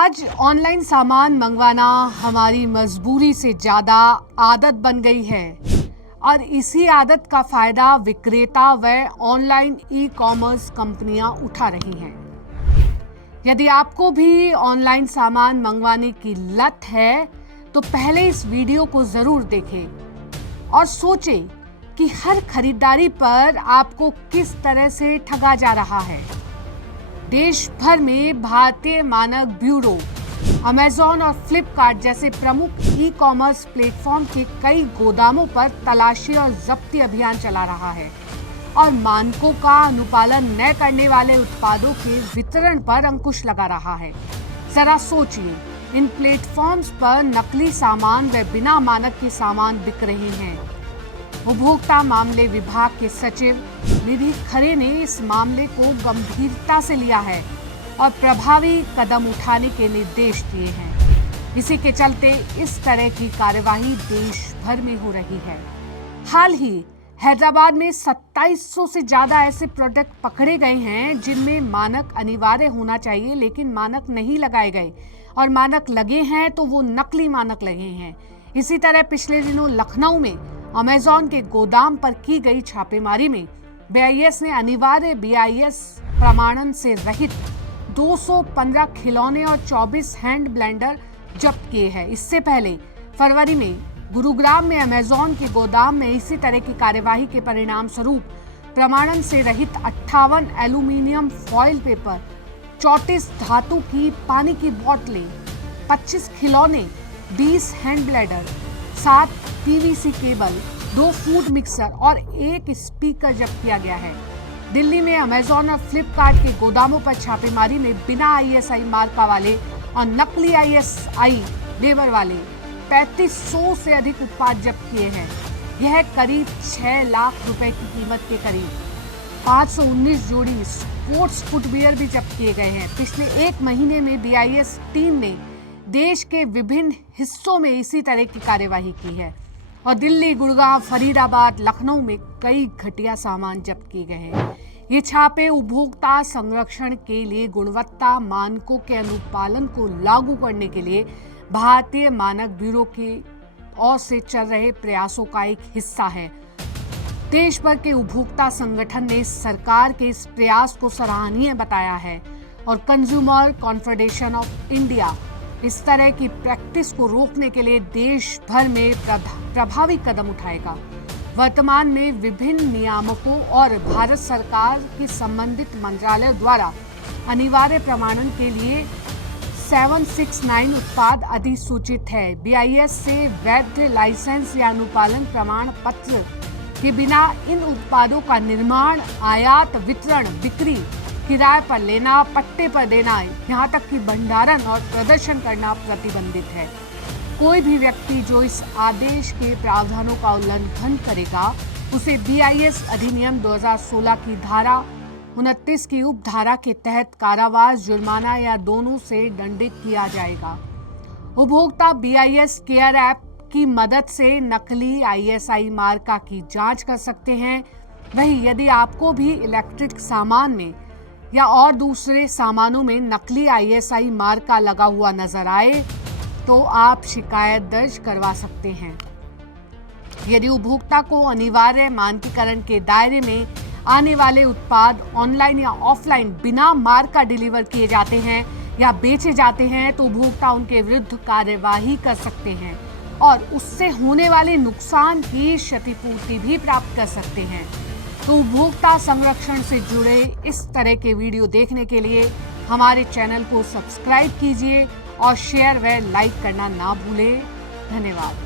आज ऑनलाइन सामान मंगवाना हमारी मजबूरी से ज़्यादा आदत बन गई है और इसी आदत का फायदा विक्रेता व ऑनलाइन ई कॉमर्स कंपनियां उठा रही हैं। यदि आपको भी ऑनलाइन सामान मंगवाने की लत है तो पहले इस वीडियो को जरूर देखें और सोचें कि हर खरीदारी पर आपको किस तरह से ठगा जा रहा है। देश भर में भारतीय मानक ब्यूरो, अमेज़न और फ्लिपकार्ट जैसे प्रमुख ई कॉमर्स प्लेटफॉर्म के कई गोदामों पर तलाशी और जब्ती अभियान चला रहा है और मानकों का अनुपालन न करने वाले उत्पादों के वितरण पर अंकुश लगा रहा है। जरा सोचिए, इन प्लेटफॉर्म्स पर नकली सामान व बिना मानक के सामान बिक रहे हैं। उपभोक्ता मामले विभाग के सचिव निधि खरे ने इस मामले को गंभीरता से लिया है और प्रभावी कदम उठाने के निर्देश दिए हैं। इसी के चलते इस तरह की कार्यवाही देश भर में हो रही है। हाल ही हैदराबाद में 2700 से ज्यादा ऐसे प्रोडक्ट पकड़े गए हैं जिनमें मानक अनिवार्य होना चाहिए लेकिन मानक नहीं लगाए गए और मानक लगे हैं तो वो नकली मानक लगे हैं। इसी तरह पिछले दिनों लखनऊ में अमेज़न के गोदाम पर की गई छापेमारी में BIS ने अनिवार्य BIS प्रमाणन से रहित 215 खिलौने और 24 हैंड ब्लेंडर जब्त किए हैं। इससे पहले फरवरी में गुरुग्राम में अमेज़न के गोदाम में इसी तरह की कार्यवाही के परिणाम स्वरूप प्रमाणन से रहित 58 एल्यूमिनियम फॉइल पेपर, 34 धातु की पानी की बोतलें, 25 खिलौने, 20 hand blender, 7 PVC cable, 2 food mixer और 1 स्पीकर जब्त किया गया है। दिल्ली में अमेज़न और फ्लिपकार्ट के गोदामों पर छापेमारी में बिना ISI मार्का वाले और नकली ISI लेबल वाले 3500 से अधिक उत्पाद जब्त किए हैं। यह करीब 6 लाख रुपए की कीमत के करीब 519 जोड़ी स्पोर्ट्स फुटवियर भी जब्त किए गए हैं। पिछले एक महीने में BIS टीम ने देश के विभिन्न हिस्सों में इसी तरह की कार्यवाही की है और दिल्ली, गुड़गांव, फरीदाबाद, लखनऊ में कई घटिया सामान जब्त किए गए हैं। ये छापे उपभोक्ता संरक्षण के लिए गुणवत्ता मानकों के अनुपालन को लागू करने के लिए भारतीय मानक ब्यूरो की ओर से चल रहे प्रयासों का एक हिस्सा है। देश भर के उपभोक्ता संगठन ने सरकार के इस प्रयास को सराहनीय बताया है और कंज्यूमर कॉन्फेडरेशन ऑफ इंडिया इस तरह की प्रैक्टिस को रोकने के लिए देश भर में प्रभावी कदम उठाएगा। वर्तमान में विभिन्न नियामकों और भारत सरकार के संबंधित मंत्रालय द्वारा अनिवार्य प्रमाणन के लिए 769 उत्पाद अधिसूचित है। BIS से वैध लाइसेंस या अनुपालन प्रमाण पत्र के बिना इन उत्पादों का निर्माण, आयात, वितरण, बिक्री, किराए पर लेना, पट्टे पर देना, यहाँ तक कि भंडारण और प्रदर्शन करना प्रतिबंधित है। कोई भी व्यक्ति जो इस आदेश के प्रावधानों का उल्लंघन करेगा उसे BIS अधिनियम 2016 की धारा 29 की उपधारा के तहत कारावास, जुर्माना या दोनों से दंडित किया जाएगा। उपभोक्ता BIS केयर ऐप की मदद से नकली ISI मार्का की जांच कर सकते हैं। वहीं यदि आपको भी इलेक्ट्रिक सामान में या और दूसरे सामानों में नकली ISI मार्का लगा हुआ नजर आए तो आप शिकायत दर्ज करवा सकते हैं। यदि उपभोक्ता को अनिवार्य मानकीकरण के दायरे में आने वाले उत्पाद ऑनलाइन या ऑफलाइन बिना मार्का डिलीवर किए जाते हैं या बेचे जाते हैं तो उपभोक्ता उनके विरुद्ध कार्यवाही कर सकते हैं और उससे होने वाले नुकसान की क्षतिपूर्ति भी प्राप्त कर सकते हैं। तो उपभोक्ता संरक्षण से जुड़े इस तरह के वीडियो देखने के लिए हमारे चैनल को सब्सक्राइब कीजिए और शेयर व लाइक करना ना भूलें। धन्यवाद।